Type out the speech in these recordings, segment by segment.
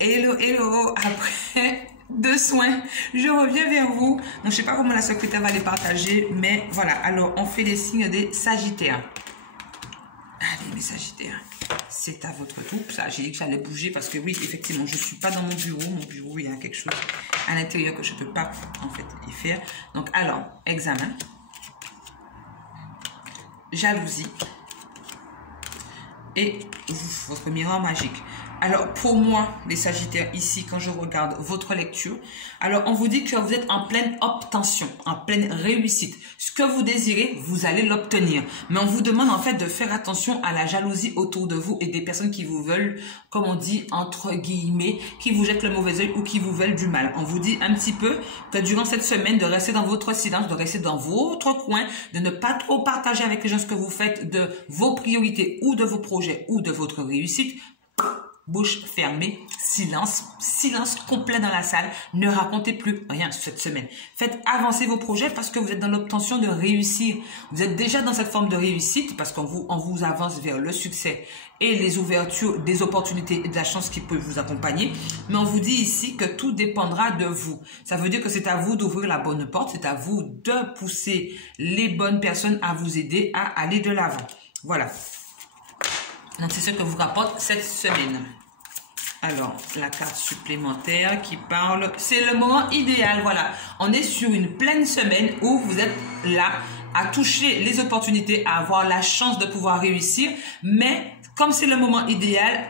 Hello, hello. Après 2 soins, je reviens vers vous. Donc, je ne sais pas comment la secrétaire va les partager, mais voilà. Alors, on fait les signes des Sagittaires. Allez, mes Sagittaires, c'est à votre tour. Ça, j'ai dit que j'allais bouger parce que oui, effectivement, je ne suis pas dans mon bureau. Mon bureau, il y a quelque chose à l'intérieur que je ne peux pas, en fait, y faire. Donc, alors, examen. Jalousie. Et votre miroir magique. Alors, pour moi, les Sagittaires, ici, quand je regarde votre lecture, alors, on vous dit que vous êtes en pleine obtention, en pleine réussite. Ce que vous désirez, vous allez l'obtenir. Mais on vous demande, en fait, de faire attention à la jalousie autour de vous et des personnes qui vous veulent, comme on dit, entre guillemets, qui vous jettent le mauvais œil ou qui vous veulent du mal. On vous dit un petit peu que durant cette semaine, de rester dans votre silence, de rester dans votre coin, de ne pas trop partager avec les gens ce que vous faites, de vos priorités ou de vos projets ou de votre réussite. Bouche fermée, silence, silence complet dans la salle. Ne racontez plus rien cette semaine. Faites avancer vos projets parce que vous êtes dans l'obtention de réussir. Vous êtes déjà dans cette forme de réussite parce qu'on vous avance vers le succès et les ouvertures des opportunités et de la chance qui peuvent vous accompagner. Mais on vous dit ici que tout dépendra de vous. Ça veut dire que c'est à vous d'ouvrir la bonne porte. C'est à vous de pousser les bonnes personnes à vous aider à aller de l'avant. Voilà. Donc, c'est ce que vous rapporte cette semaine. Alors, la carte supplémentaire qui parle, c'est le moment idéal. Voilà, on est sur une pleine semaine où vous êtes là à toucher les opportunités, à avoir la chance de pouvoir réussir. Mais, comme c'est le moment idéal,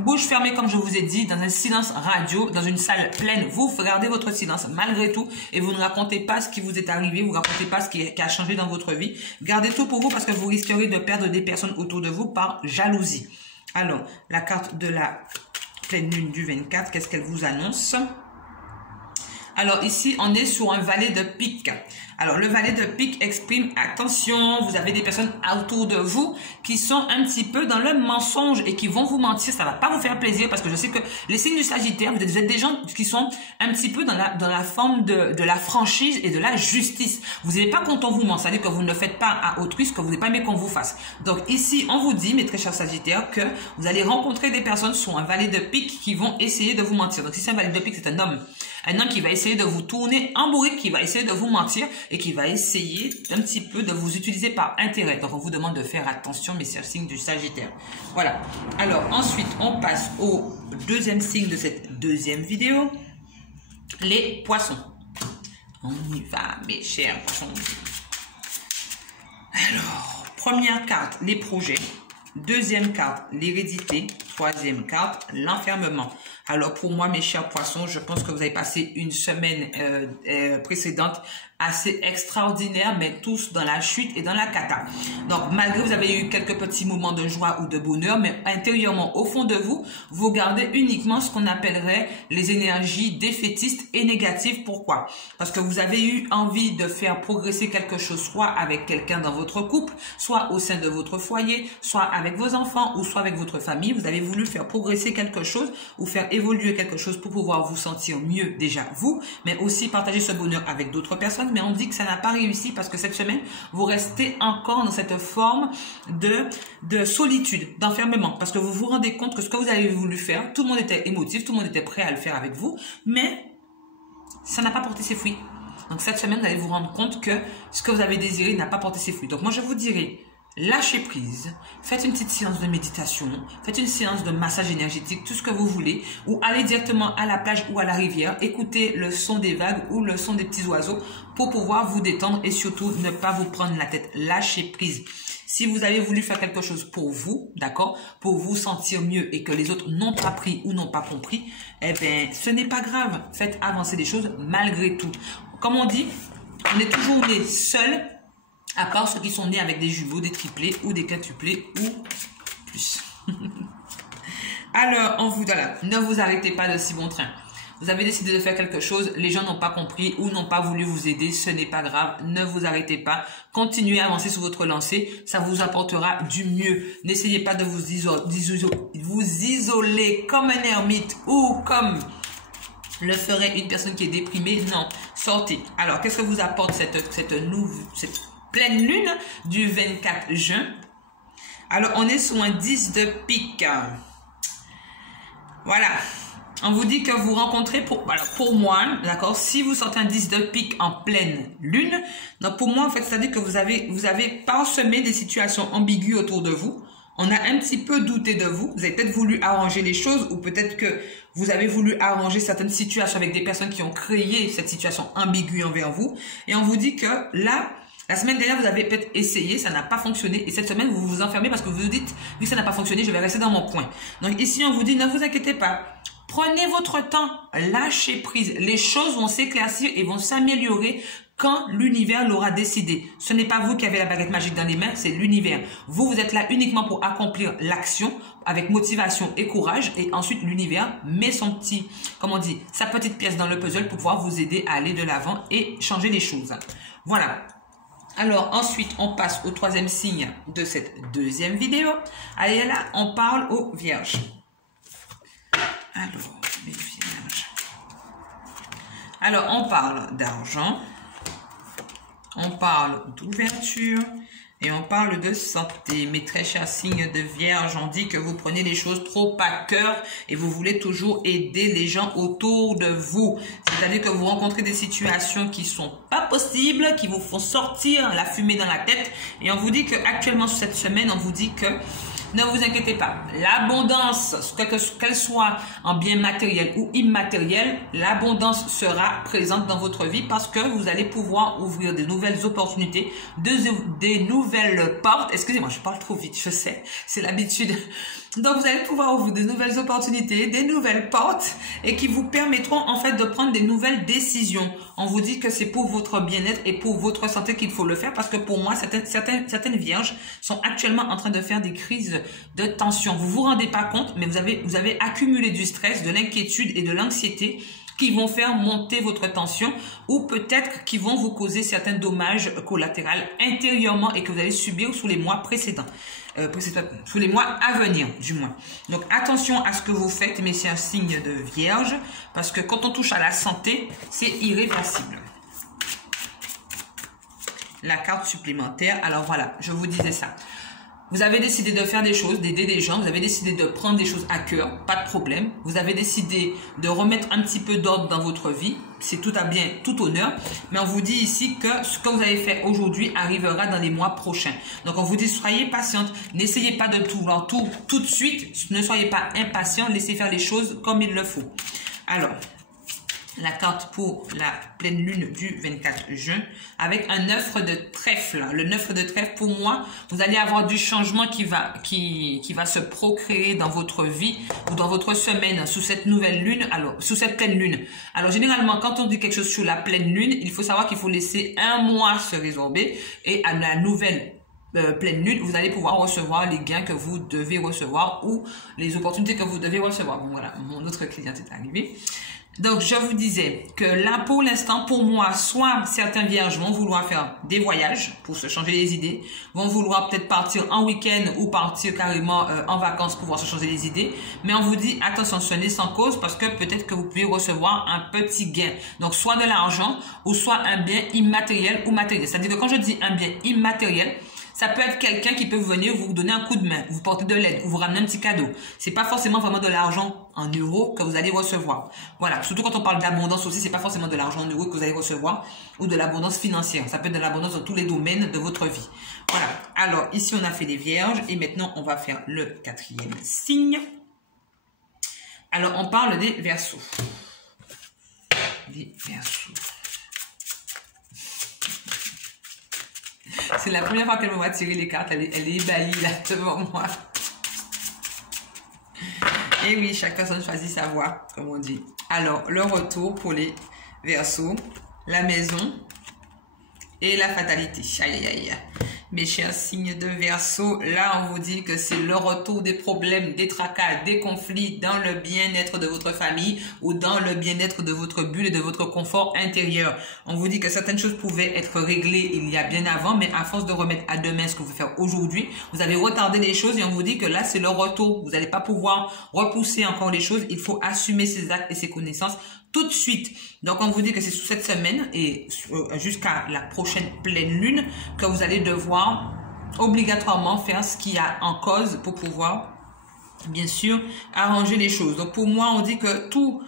bouche fermée, comme je vous ai dit, dans un silence radio, dans une salle pleine, vous gardez votre silence malgré tout et vous ne racontez pas ce qui vous est arrivé, vous ne racontez pas ce qui a changé dans votre vie. Gardez tout pour vous parce que vous risquerez de perdre des personnes autour de vous par jalousie. Alors, la carte de la pleine lune du 24, qu'est-ce qu'elle vous annonce? Alors ici, on est sur un valet de pique. Alors, le valet de pique exprime, attention, vous avez des personnes autour de vous qui sont un petit peu dans le mensonge et qui vont vous mentir. Ça va pas vous faire plaisir parce que je sais que les signes du Sagittaire, vous êtes des gens qui sont un petit peu dans la forme de la franchise et de la justice. Vous n'aimez pas quand on vous ment, c'est-à-dire que vous ne faites pas à autrui ce que vous n'avez pas aimé qu'on vous fasse. Donc ici, on vous dit, mes très chers Sagittaires, que vous allez rencontrer des personnes sur un valet de pique qui vont essayer de vous mentir. Donc si c'est un valet de pique, c'est un homme. Un homme qui va essayer de vous tourner en bourrique, qui va essayer de vous mentir et qui va essayer un petit peu de vous utiliser par intérêt. Donc, on vous demande de faire attention, mes chers signes du Sagittaire. Voilà. Alors, ensuite, on passe au deuxième signe de cette deuxième vidéo. Les poissons. On y va, mes chers poissons. Alors, première carte, les projets. Deuxième carte, l'hérédité. Troisième carte, l'enfermement. Alors pour moi, mes chers poissons, je pense que vous avez passé une semaine précédente assez extraordinaire, mais tous dans la chute et dans la cata. Donc malgré vous avez eu quelques petits moments de joie ou de bonheur, mais intérieurement, au fond de vous, vous gardez uniquement ce qu'on appellerait les énergies défaitistes et négatives. Pourquoi? Parce que vous avez eu envie de faire progresser quelque chose, soit avec quelqu'un dans votre couple, soit au sein de votre foyer, soit avec vos enfants ou soit avec votre famille. Vous avez voulu faire progresser quelque chose ou faire évoluer quelque chose pour pouvoir vous sentir mieux déjà vous, mais aussi partager ce bonheur avec d'autres personnes. Mais on dit que ça n'a pas réussi parce que cette semaine, vous restez encore dans cette forme de solitude, d'enfermement, parce que vous vous rendez compte que ce que vous avez voulu faire, tout le monde était émotif, tout le monde était prêt à le faire avec vous, mais ça n'a pas porté ses fruits. Donc cette semaine, vous allez vous rendre compte que ce que vous avez désiré n'a pas porté ses fruits. Donc moi, je vous dirais, lâchez prise, faites une petite séance de méditation, faites une séance de massage énergétique, tout ce que vous voulez, ou allez directement à la plage ou à la rivière, écoutez le son des vagues ou le son des petits oiseaux pour pouvoir vous détendre et surtout ne pas vous prendre la tête. Lâchez prise. Si vous avez voulu faire quelque chose pour vous, d'accord, pour vous sentir mieux et que les autres n'ont pas pris ou n'ont pas compris, eh bien, ce n'est pas grave. Faites avancer les choses malgré tout. Comme on dit, on est toujours né seul, à part ceux qui sont nés avec des jumeaux, des triplés ou des quintuplés ou plus. Alors, voilà, ne vous arrêtez pas de si bon train. Vous avez décidé de faire quelque chose, les gens n'ont pas compris ou n'ont pas voulu vous aider, ce n'est pas grave, ne vous arrêtez pas. Continuez à avancer sur votre lancée, ça vous apportera du mieux. N'essayez pas de vous isoler comme un ermite ou comme le ferait une personne qui est déprimée. Non, sortez. Alors, qu'est-ce que vous apporte cette pleine lune du 24 juin? Alors, on est sur un 10 de pique. Voilà. On vous dit que vous rencontrez, pour moi, d'accord, si vous sortez un 10 de pique en pleine lune, donc pour moi, en fait, c'est-à-dire que vous avez parsemé des situations ambiguës autour de vous. On a un petit peu douté de vous. Vous avez peut-être voulu arranger les choses ou peut-être que vous avez voulu arranger certaines situations avec des personnes qui ont créé cette situation ambiguë envers vous. Et on vous dit que là, la semaine dernière, vous avez peut-être essayé, ça n'a pas fonctionné. Et cette semaine, vous vous enfermez parce que vous vous dites, vu que ça n'a pas fonctionné, je vais rester dans mon coin. Donc ici, on vous dit, ne vous inquiétez pas. Prenez votre temps, lâchez prise. Les choses vont s'éclaircir et vont s'améliorer quand l'univers l'aura décidé. Ce n'est pas vous qui avez la baguette magique dans les mains, c'est l'univers. Vous, vous êtes là uniquement pour accomplir l'action avec motivation et courage. Et ensuite, l'univers met son petit, comment on dit, sa petite pièce dans le puzzle pour pouvoir vous aider à aller de l'avant et changer les choses. Voilà. Alors, ensuite, on passe au troisième signe de cette deuxième vidéo. Allez, là, on parle aux vierges. Alors, les vierges. Alors, on parle d'argent, on parle d'ouverture et on parle de santé. Mes très chers signes de vierge, on dit que vous prenez les choses trop à cœur et vous voulez toujours aider les gens autour de vous. C'est-à-dire que vous rencontrez des situations qui sont pas possibles, qui vous font sortir la fumée dans la tête. Et on vous dit que actuellement sur cette semaine, on vous dit que ne vous inquiétez pas, l'abondance, qu'elle soit en biens matériels ou immatériels, l'abondance sera présente dans votre vie parce que vous allez pouvoir ouvrir de nouvelles opportunités, des nouvelles portes. Excusez-moi, je parle trop vite, je sais, c'est l'habitude. Donc, vous allez pouvoir ouvrir de nouvelles opportunités, des nouvelles portes et qui vous permettront en fait de prendre des nouvelles décisions. On vous dit que c'est pour votre bien-être et pour votre santé qu'il faut le faire parce que pour moi, certaines vierges sont actuellement en train de faire des crises de tension. Vous vous rendez pas compte, mais vous avez accumulé du stress, de l'inquiétude et de l'anxiété qui vont faire monter votre tension ou peut-être qui vont vous causer certains dommages collatéraux intérieurement et que vous allez subir sous les mois précédents. Sous les mois à venir, du moins. Donc, attention à ce que vous faites, mais c'est un signe de vierge, parce que quand on touche à la santé, c'est irréversible. La carte supplémentaire, alors voilà, je vous disais ça. Vous avez décidé de faire des choses, d'aider des gens, vous avez décidé de prendre des choses à cœur, pas de problème. Vous avez décidé de remettre un petit peu d'ordre dans votre vie, c'est tout à bien, tout honneur. Mais on vous dit ici que ce que vous avez fait aujourd'hui arrivera dans les mois prochains. Donc on vous dit, soyez patiente, n'essayez pas de tout de suite, ne soyez pas impatient, laissez faire les choses comme il le faut. Alors, la carte pour la pleine lune du 24 juin avec un 9 de trèfle. Le 9 de trèfle, pour moi, vous allez avoir du changement qui va se procréer dans votre vie ou dans votre semaine sous cette nouvelle lune, alors sous cette pleine lune. Alors généralement, quand on dit quelque chose sur la pleine lune, il faut savoir qu'il faut laisser un mois se résorber et à la nouvelle pleine lune, vous allez pouvoir recevoir les gains que vous devez recevoir ou les opportunités que vous devez recevoir. Bon, voilà, mon autre client est arrivé. Donc, je vous disais que là, pour l'instant, pour moi, soit certains vierges vont vouloir faire des voyages pour se changer les idées, vont vouloir peut-être partir en week-end ou partir carrément en vacances pour pouvoir se changer les idées. Mais on vous dit, attention, ce n'est sans cause parce que peut-être que vous pouvez recevoir un petit gain. Donc, soit de l'argent ou soit un bien immatériel ou matériel. C'est-à-dire que quand je dis un bien immatériel, ça peut être quelqu'un qui peut venir vous donner un coup de main, vous porter de l'aide, ou vous ramener un petit cadeau. C'est pas forcément vraiment de l'argent en euros que vous allez recevoir. Voilà. Surtout quand on parle d'abondance aussi, c'est pas forcément de l'argent en euros que vous allez recevoir ou de l'abondance financière. Ça peut être de l'abondance dans tous les domaines de votre vie. Voilà. Alors, ici, on a fait les vierges et maintenant, on va faire le quatrième signe. Alors, on parle des Verseaux. Des Verseaux. C'est la première fois qu'elle me voit tirer les cartes. Elle est ébahie là devant moi. Et oui, chaque personne choisit sa voie, comme on dit. Alors, le retour pour les Verseaux, la maison et la fatalité. Aïe, aïe, aïe. Mes chers signes de Verseau, là, on vous dit que c'est le retour des problèmes, des tracas, des conflits dans le bien-être de votre famille ou dans le bien-être de votre bulle et de votre confort intérieur. On vous dit que certaines choses pouvaient être réglées il y a bien avant, mais à force de remettre à demain ce que vous faites aujourd'hui, vous avez retardé les choses et on vous dit que là, c'est le retour. Vous n'allez pas pouvoir repousser encore les choses. Il faut assumer ses actes et ses connaissances tout de suite. Donc, on vous dit que c'est sous cette semaine et jusqu'à la prochaine pleine lune que vous allez devoir obligatoirement faire ce qu'il y a en cause pour pouvoir bien sûr, arranger les choses. Donc, pour moi, on dit que tout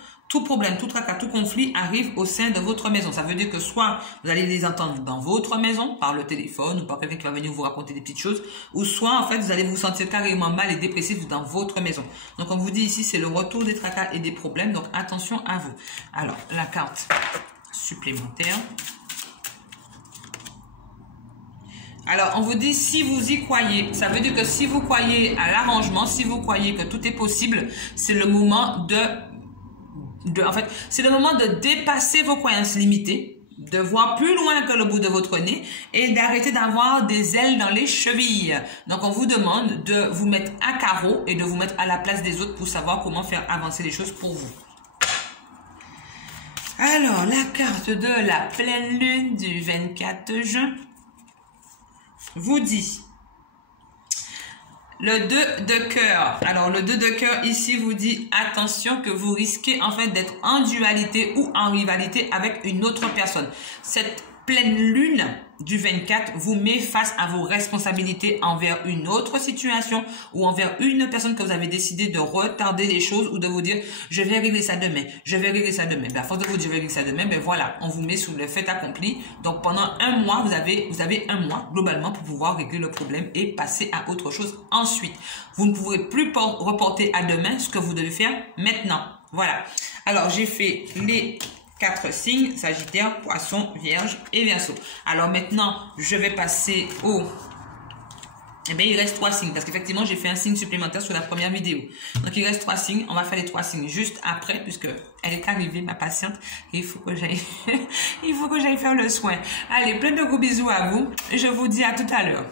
problème, tout tracas, tout conflit arrive au sein de votre maison. Ça veut dire que soit vous allez les entendre dans votre maison, par le téléphone, ou par quelqu'un qui va venir vous raconter des petites choses, ou soit, en fait, vous allez vous sentir carrément mal et dépressif dans votre maison. Donc, on vous dit ici, c'est le retour des tracas et des problèmes. Donc, attention à vous. Alors, la carte supplémentaire. Alors, on vous dit, si vous y croyez, ça veut dire que si vous croyez à l'arrangement, si vous croyez que tout est possible, c'est le moment en fait, c'est le moment de dépasser vos croyances limitées, de voir plus loin que le bout de votre nez et d'arrêter d'avoir des ailes dans les chevilles. Donc, on vous demande de vous mettre à carreau et de vous mettre à la place des autres pour savoir comment faire avancer les choses pour vous. Alors, la carte de la pleine lune du 24 juin vous dit le 2 de cœur. Alors, le 2 de cœur ici vous dit attention que vous risquez en fait d'être en dualité ou en rivalité avec une autre personne. Cette pleine lune du 24 vous met face à vos responsabilités envers une autre situation ou envers une personne que vous avez décidé de retarder les choses ou de vous dire je vais régler ça demain, je vais régler ça demain. Ben, à force de vous dire je vais régler ça demain, ben voilà, on vous met sous le fait accompli. Donc pendant un mois, vous avez un mois globalement pour pouvoir régler le problème et passer à autre chose ensuite. Vous ne pourrez plus reporter à demain ce que vous devez faire maintenant. Voilà. Alors j'ai fait les 4 signes, Sagittaire, Poisson, Vierge et Verseau. Alors maintenant, je vais passer au... Eh bien, il reste 3 signes parce qu'effectivement, j'ai fait un signe supplémentaire sur la première vidéo. Donc, il reste 3 signes. On va faire les 3 signes juste après puisque elle est arrivée, ma patiente. Et il faut que j'aille il faut que j'aille faire le soin. Allez, plein de gros bisous à vous. Et je vous dis à tout à l'heure.